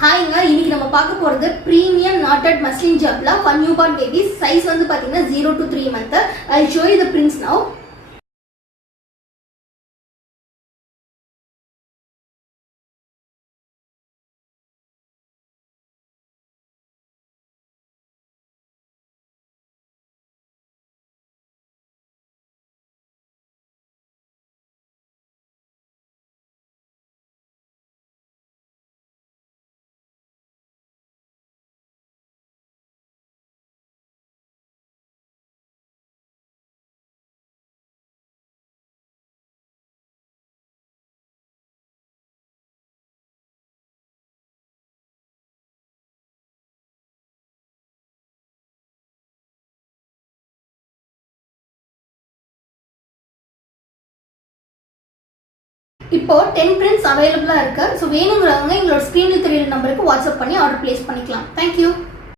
ஹாய்ங்க, இன்னைக்கு நம்ம பார்க்க போகிறது ப்ரீமியம் நாட்டட் மஸ்லின் ஜப்லா for newborn babies. Size வந்து பார்த்தீங்கன்னா 0 to 3 months. I'll show you the prints now. இப்போ 10 prints அவைலபிளாக இருக்கு. ஸோ வேணுங்கிறவங்க எங்களோட ஸ்க்ரீனில் தெரியுற நம்பருக்கு வாட்ஸ்அப் பண்ணி ஆர்டர் பிளேஸ் பண்ணிக்கலாம். தேங்க்யூ.